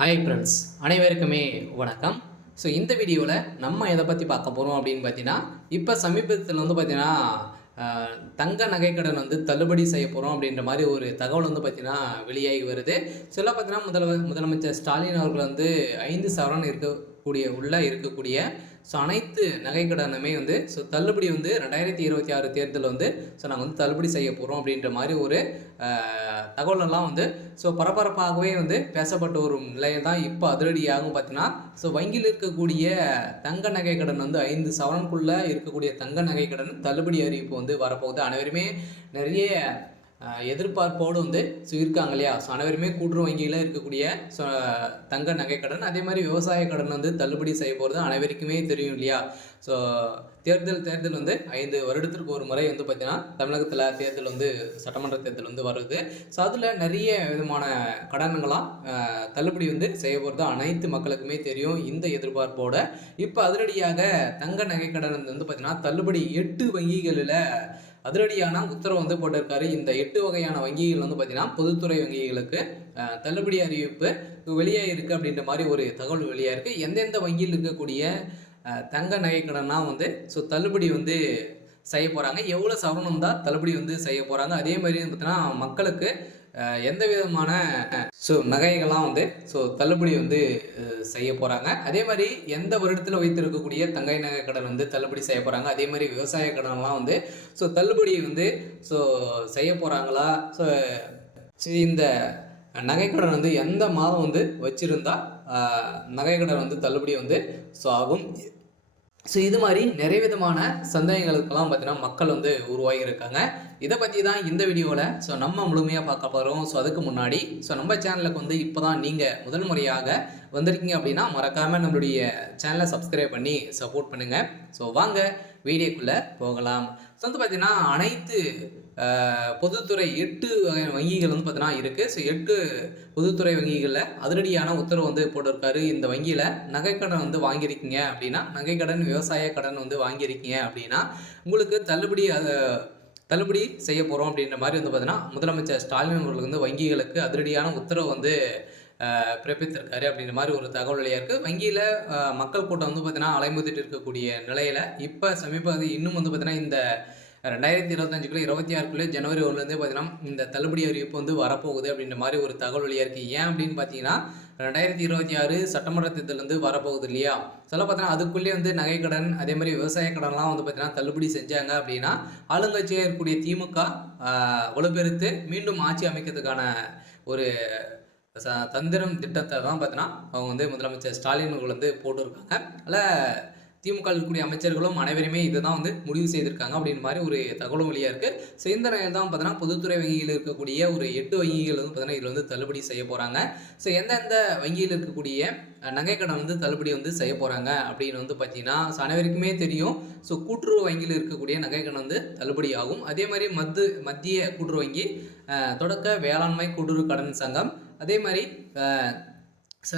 Hi friends, அனைவருக்குமே வணக்கம். இந்த வீடியோவில் நம்ம எதை பற்றி பார்க்க போகிறோம் அப்படின்னு பார்த்தீங்கன்னா, இப்போ சமீபத்தில் பார்த்தீங்கன்னா தங்க நகைக்கடன் தள்ளுபடி செய்ய போகிறோம் அப்படின்ற மாதிரி ஒரு தகவல் பார்த்தீங்கன்னா வெளியாகி வருது. இதெல்லாம் பார்த்தீங்கன்னா முதலமைச்சர் ஸ்டாலின் அவர்கள் 5 சவரன் இருக்கக்கூடிய அனைத்து நகைக்கடனுமே தள்ளுபடி 2026 தேர்தல் நாங்கள் தள்ளுபடி செய்ய போகிறோம் அப்படின்ற மாதிரி ஒரு தகவலெல்லாம் பரபரப்பாகவே பேசப்பட்ட ஒரு நிலையில் தான் இப்போ அதிரடியாகவும் பார்த்தீங்கன்னா வங்கியில் இருக்கக்கூடிய தங்க நகைக்கடன் 5 சவரனுக்குள்ளே இருக்கக்கூடிய தங்க நகைக்கடன் தள்ளுபடி அறிவிப்பு வரப்போகுது. அனைவருமே நிறைய எதிர்பார்ப்போடு இருக்காங்க இல்லையா? அனைவருமே கூட்டுறவு வங்கியில் இருக்கக்கூடிய தங்க நகைக்கடன், அதே மாதிரி விவசாய கடன் தள்ளுபடி செய்ய போகிறது அனைவருக்குமே தெரியும் இல்லையா? தேர்தல் 5 வருடத்திற்கு ஒரு முறை பார்த்தீங்கன்னா தமிழகத்தில் தேர்தல் சட்டமன்ற தேர்தல் வருது. அதில் நிறைய விதமான கடன்களாம் தள்ளுபடி செய்ய போகிறது அனைத்து மக்களுக்குமே தெரியும். இந்த எதிர்பார்ப்போட இப்போ அதிரடியாக தங்க நகைக்கடன் பார்த்தீங்கன்னா தள்ளுபடி 8 வங்கிகளில் அதிரடியான உத்தரவு போட்டிருக்காரு. இந்த 8 வகையான வங்கிகள் பார்த்தீங்கன்னா பொதுத்துறை வங்கிகளுக்கு தள்ளுபடி அறிவிப்பு வெளியாக இருக்குது அப்படின்ற மாதிரி ஒரு தகவல் வெளியாக இருக்குது. எந்தெந்த வங்கியில் இருக்கக்கூடிய தங்க நகைக்கடன்லாம் தள்ளுபடி செய்ய போகிறாங்க, எவ்வளோ சவரனம் தான் தள்ளுபடி செய்ய போகிறாங்க, அதே மாதிரி பார்த்தீங்கன்னா மக்களுக்கு எந்த விதமான நகைகள்லாம் தள்ளுபடி செய்ய போகிறாங்க, அதே மாதிரி எந்த வருடத்தில் வைத்திருக்கக்கூடிய தங்கை நகை கடன் தள்ளுபடி செய்ய போகிறாங்க, அதே மாதிரி விவசாய கடன்லாம் தள்ளுபடி செய்ய போகிறாங்களா, இந்த நகைக்கடன் எந்த மாதம் வச்சுருந்தா நகைக்கடன் தள்ளுபடி ஆகும். இது மாதிரி நிறைய விதமான சந்தேகங்களுக்கெல்லாம் பார்த்தீங்கன்னா மக்கள் உருவாகி இருக்காங்க. இதை பற்றி தான் இந்த வீடியோவில் நம்ம முழுமையாக பார்க்க போகிறோம். அதுக்கு முன்னாடி நம்ம சேனலுக்கு இப்போ தான் நீங்கள் முதல் முறையாக வந்திருக்கீங்க அப்படின்னா மறக்காமல் நம்மளுடைய சேனலை சப்ஸ்கிரைப் பண்ணி சப்போர்ட் பண்ணுங்கள். வாங்க வீடியோக்குள்ளே போகலாம். பார்த்தீங்கன்னா அனைத்து பொதுத்துறை 8 வகையான வங்கிகள் பார்த்தீங்கன்னா இருக்குது. 8 பொதுத்துறை வங்கிகளில் அதிரடியான உத்தரவு போட்டிருக்காரு. இந்த வங்கியில் நகைக்கடன் வாங்கியிருக்கீங்க அப்படின்னா, நகைக்கடன் விவசாய கடன் வாங்கியிருக்கீங்க அப்படின்னா உங்களுக்கு தள்ளுபடி செய்ய போகிறோம் அப்படின்ற மாதிரி பார்த்தீங்கன்னா முதலமைச்சர் ஸ்டாலின் அவர்கள் வங்கிகளுக்கு அதிரடியான உத்தரவு பிறப்பித்திருக்காரு அப்படின்ற மாதிரி ஒரு தகவல் வெளியாக இருக்குது. வங்கியில் மக்கள் கூட்டம் பார்த்தீங்கன்னா அலைமுதிட்டு இருக்கக்கூடிய நிலையில் இப்போ சமீபத்தில் இன்னும் பார்த்தீங்கன்னா இந்த 2025 26 ஜனவரி 1 பார்த்தீங்கன்னா இந்த தள்ளுபடி அறிவிப்பு வரப்போகுது அப்படின்ற மாதிரி ஒரு தகவல் வெளியாக இருக்குது. ஏன் அப்படின்னு பார்த்தீங்கன்னா 2026 சட்டமன்ற தேர்தல் வரப்போகுது இல்லையா? பார்த்தீங்கன்னா அதுக்குள்ளேயே நகைக்கடன், அதே மாதிரி விவசாய கடன்லாம் பார்த்தீங்கன்னா தள்ளுபடி செஞ்சாங்க அப்படின்னா ஆளுங்கட்சியாக இருக்கக்கூடிய திமுக வலுப்பெருத்து மீண்டும் ஆட்சி அமைக்கிறதுக்கான ஒரு தந்திரம் திட்டத்தை தான் பார்த்தீங்கன்னா அவங்க முதலமைச்சர் ஸ்டாலின் அவர்கள் போட்டிருக்காங்க. அதில் திமுக இருக்கக்கூடிய அமைச்சர்களும் அனைவருமே இதை தான் முடிவு செய்திருக்காங்க அப்படின்னு மாதிரி ஒரு தகவலும் வெளியாக இருக்குது. இந்த நிலையில் தான் பார்த்தீங்கன்னா பொதுத்துறை வங்கியில் இருக்கக்கூடிய ஒரு 8 வங்கிகள் பார்த்தீங்கன்னா இதில் தள்ளுபடி செய்ய போகிறாங்க. எந்தெந்த வங்கியில் இருக்கக்கூடிய நகைக்கடன் தள்ளுபடி செய்ய போகிறாங்க அப்படின்னு பார்த்தீங்கன்னா அனைவருக்குமே தெரியும். கூட்டுறவு வங்கியில் இருக்கக்கூடிய நகைக்கடன் தள்ளுபடி ஆகும். அதே மாதிரி மத்திய கூட்டுறவு வங்கி, தொடக்க வேளாண்மை கூட்டுறவு கடன் சங்கம், அதே மாதிரி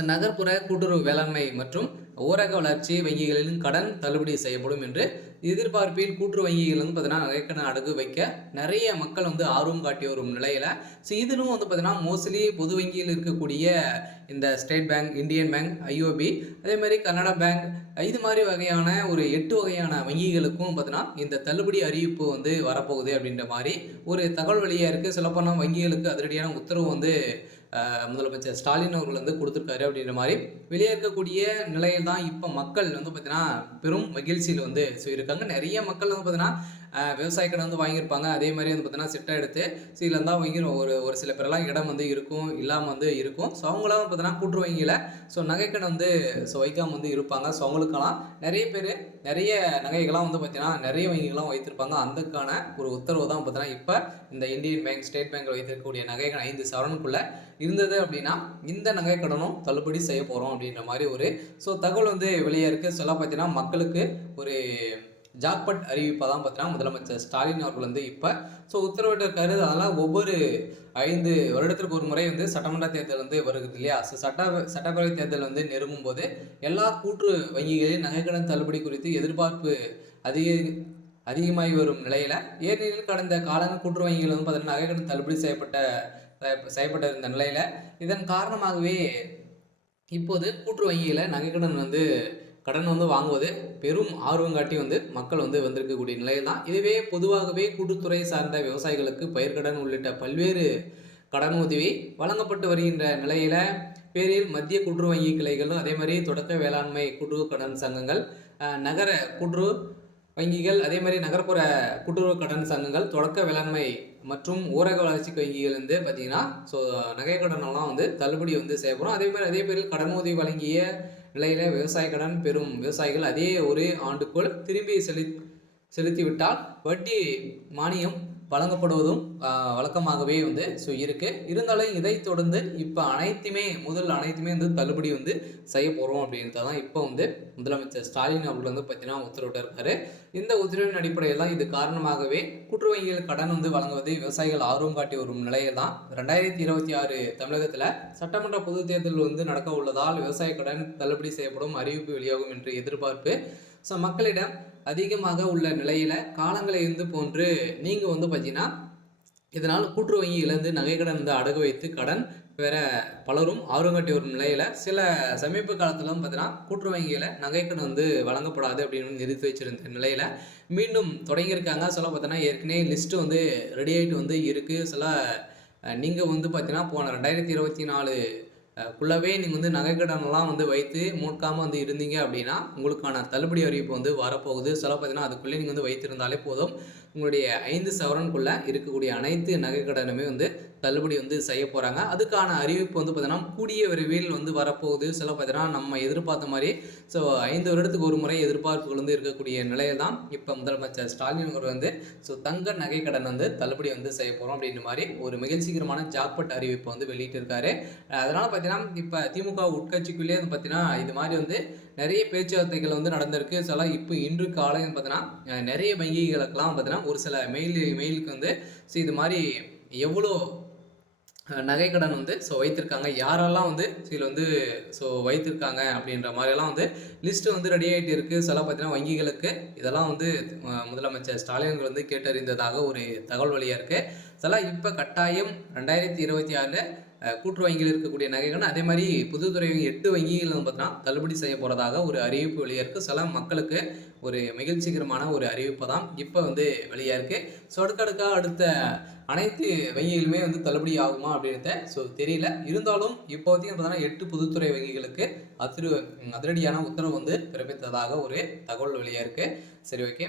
நகர்ப்புற கூட்டுறவு வேளாண்மை மற்றும் ஊரக வளர்ச்சி வங்கிகளின் கடன் தள்ளுபடி செய்யப்படும் என்று எதிர்பார்ப்பில் கூட்டுறவு வங்கிகள் பார்த்தீங்கன்னா நகைக்கடன் அடகு வைக்க நிறைய மக்கள் ஆர்வம் காட்டி வரும் நிலையில் இதிலும் பார்த்தீங்கன்னா மோஸ்ட்லி பொது வங்கியில் இருக்கக்கூடிய இந்த state bank, Indian bank, IOB, அதே மாதிரி கனடா பேங்க், இது மாதிரி வகையான ஒரு 8 வகையான வங்கிகளுக்கும் பார்த்தீங்கன்னா இந்த தள்ளுபடி அறிவிப்பு வரப்போகுது அப்படின்ற மாதிரி ஒரு தகவல் வெளியாக இருக்குது. சொல்லப்போனால் வங்கிகளுக்கு அதிரடியான உத்தரவு முதலமைச்சர் ஸ்டாலின் அவர்கள் கொடுத்துருக்காரு அப்படின்ற மாதிரி வெளியே இருக்கக்கூடிய நிலையில் தான் இப்போ மக்கள் பார்த்தீங்கன்னா பெரும் மகிழ்ச்சியில் இருக்காங்க. நிறைய மக்கள் பார்த்தீங்கன்னா விவசாய கடன் வாங்கியிருப்பாங்க. அதே மாதிரி பார்த்தீங்கன்னா சிட்டை எடுத்து இதில் இருந்தால் வாங்கி ஒரு சில பேரெல்லாம் இடம் இருக்கும், இல்லாமல் இருக்கும். அவங்களாம் பார்த்தீங்கன்னா கூட்டுறவு வங்கியில் நகைக்கடன் வைக்காமல் இருப்பாங்க. அவங்களுக்கெல்லாம் நிறைய பேர் நிறைய நகைகள்லாம் பார்த்தீங்கன்னா நிறைய வங்கிகள்லாம் வைத்திருப்பாங்க. அதுக்கான ஒரு உத்தரவு தான் பார்த்தீங்கன்னா இப்போ இந்த இந்தியன் பேங்க், ஸ்டேட் பேங்க் வைத்திருக்கக்கூடிய நகைகள் 5 சவரனுக்குள்ளே இருந்தது அப்படின்னா இந்த நகைக்கடனும் தள்ளுபடி செய்ய போகிறோம் அப்படின்ற மாதிரி ஒரு தகவல் வெளியே இருக்குது. பார்த்தீங்கன்னா மக்களுக்கு ஒரு ஜாக்பாட் அறிவிப்பாக தான் பார்த்தீங்கன்னா முதலமைச்சர் ஸ்டாலின் அவர்கள் இப்போ உத்தரவிட்டிருக்காரு. அதெல்லாம் ஒவ்வொரு 5 வருடத்திற்கு ஒரு முறை சட்டமன்ற தேர்தல் வருகிறது இல்லையா? சட்டப்பேரவை தேர்தல் நெருங்கும் போது எல்லா கூட்டு வங்கிகளின் நகைக்கடன் தள்ளுபடி குறித்து எதிர்பார்ப்பு அதிகமாகி வரும் நிலையில் ஏனெனில் கடந்த காலங்கள் கூட்டுறவு வங்கிகள் பார்த்தீங்கன்னா நகைக்கடன் தள்ளுபடி செய்யப்பட்ட இருந்த நிலையில் இதன் காரணமாகவே இப்போது கூட்டுறவு வங்கியில நகைக்கடன் வந்து கடன் வந்து வாங்குவது பெரும் ஆர்வம் காட்டி வந்து மக்கள் வந்து வந்திருக்கக்கூடிய நிலையில் தான். இதுவே பொதுவாகவே கூட்டுத்துறை சார்ந்த விவசாயிகளுக்கு பயிர்க்கடன் உள்ளிட்ட பல்வேறு கடன் உதவி வழங்கப்பட்டு வருகின்ற நிலையில பேரில் மத்திய கூட்டுறவு வங்கி கிளைகளும் அதே மாதிரி தொடக்க வேளாண்மை கூட்டுறவு கடன் சங்கங்கள், நகர கூட்டுறவு வங்கிகள், அதே மாதிரி நகர்ப்புற கூட்டுறவு கடன் சங்கங்கள், தொடக்க வேளாண்மை மற்றும் ஊரக வளர்ச்சி வங்கிகள் வந்து பார்த்தீங்கன்னா, ஸோ நகை கடனெல்லாம் வந்து தள்ளுபடி வந்து செய்யப்படும். அதே மாதிரி அதே பேரில் கடன் உதவி வழங்கிய நிலையில விவசாய கடன் பெறும் விவசாயிகள் அதே ஒரு ஆண்டுக்குள் திரும்பி செலுத்திவிட்டால் வட்டி மானியம் வழங்கப்படுவதும் வழக்கமாகவே வந்து இருக்கு. இருந்தாலும் இதை தொடர்ந்து இப்போ அனைத்துமே வந்து தள்ளுபடி வந்து செய்ய போகிறோம் அப்படின்றத தான் இப்போ வந்து முதலமைச்சர் ஸ்டாலின் அவர்கள் வந்து பார்த்தீங்கன்னா உத்தரவிட்டிருக்காரு. இந்த உத்தரவின் அடிப்படையில் தான் இது காரணமாகவே கூட்டுறவு வங்கிகள் கடன் வந்து வழங்குவதை விவசாயிகள் ஆர்வம் காட்டி வரும் நிலையில் தான் 2026 தமிழகத்தில் சட்டமன்ற பொதுத் தேர்தல் வந்து நடக்க உள்ளதால் விவசாய கடன் தள்ளுபடி செய்யப்படும் அறிவிப்பு வெளியாகும் என்று எதிர்பார்ப்பு மக்களிடம் அதிகமாக உள்ள நிலையில காலங்களை வந்து போன்று நீங்க வந்து பார்த்தீங்கன்னா இதனால் கூட்டுறவு வங்கியிலிருந்து நகைக்கடன் வந்து அடகு வைத்து கடன் பெற பலரும் ஆர்வம் காட்டி வரும் நிலையில சில சமீப காலத்துல பார்த்தீங்கன்னா கூட்டுறவு வங்கியில நகைக்கடன் வந்து வழங்கப்படாது அப்படின்னு நிறுத்தி வச்சிருந்த நிலையில மீண்டும் தொடங்கியிருக்காங்க. சொல்ல பார்த்தோன்னா ஏற்கனவே லிஸ்ட் வந்து ரெடி ஆகிட்டு வந்து இருக்கு. சில நீங்க வந்து பார்த்தீங்கன்னா போன 2024 குள்ளவே நீங்கள் வந்து நகைக்கடனெல்லாம் வந்து வைத்து மூட்காமல் வந்து இருந்தீங்க அப்படின்னா உங்களுக்கான தள்ளுபடி அறிவிப்பு வந்து வரப்போகுது. சொல்ல பார்த்தீங்கன்னா அதுக்குள்ளே நீங்கள் வந்து வைத்திருந்தாலே போதும். உங்களுடைய 5 சவரனுக்குள்ளே இருக்கக்கூடிய அனைத்து நகைக்கடனுமே வந்து தள்ளுபடி வந்து செய்ய போகிறாங்க. அதுக்கான அறிவிப்பு வந்து பார்த்தீங்கன்னா கூடிய விரைவில் வந்து வரப்போகுது. சொல்ல பார்த்தீங்கன்னா நம்ம எதிர்பார்த்த மாதிரி 5 வருடத்துக்கு ஒரு முறை எதிர்பார்ப்புகள் வந்து இருக்கக்கூடிய நிலையில் தான் இப்போ முதலமைச்சர் ஸ்டாலின் அவர் வந்து தங்க நகைக்கடன் வந்து தள்ளுபடி வந்து செய்ய போகிறோம் அப்படின்ற மாதிரி ஒரு மகிழ்ச்சிகரமான ஜாக்பாட் அறிவிப்பை வந்து வெளியிட்டிருக்காரு. அதனால் பார்த்தீங்கன்னா இப்போ திமுக உட்கட்சிக்குள்ளேயே வந்து பார்த்தீங்கன்னா இது மாதிரி வந்து நிறைய பேச்சுவார்த்தைகள் வந்து நடந்திருக்கு. இப்போ இன்று காலை பார்த்தீங்கன்னா நிறைய வங்கிகளுக்கெல்லாம் பார்த்தீங்கன்னா ஒரு சில மெயிலுக்கு வந்து இது மாதிரி எவ்வளோ நகைக்கடன் வந்து வைத்திருக்காங்க, யாரெல்லாம் வந்து இதில் வந்து வைத்திருக்காங்க அப்படின்ற மாதிரியெல்லாம் வந்து லிஸ்ட்டு வந்து ரெடி ஆகிட்டு இருக்குது. பார்த்தீங்கன்னா வங்கிகளுக்கு இதெல்லாம் வந்து முதலமைச்சர் ஸ்டாலின் வந்து கேட்டறிந்ததாக ஒரு தகவல் வழியாக இருக்குது. இப்போ கட்டாயம் 2026 கூட்டுறவு வங்கியில் இருக்கக்கூடிய நகைகள் அதே மாதிரி பொதுத்துறை 8 வங்கிகள் பார்த்தீங்கன்னா தள்ளுபடி செய்ய போகிறதாக ஒரு அறிவிப்பு வெளியாக இருக்குது. மக்களுக்கு ஒரு மகிழ்ச்சிகரமான ஒரு அறிவிப்பு தான் இப்போ வந்து வெளியாக இருக்குது. அடுத்த அனைத்து வங்கிகளுமே வந்து தள்ளுபடி ஆகுமா அப்படின்றத தெரியல. இருந்தாலும் இப்போதைக்கு பார்த்தீங்கன்னா 8 பொதுத்துறை வங்கிகளுக்கு அதிரடியான உத்தரவு வந்து பிறப்பித்ததாக ஒரு தகவல் வெளியாக இருக்குது. சரி, ஓகே.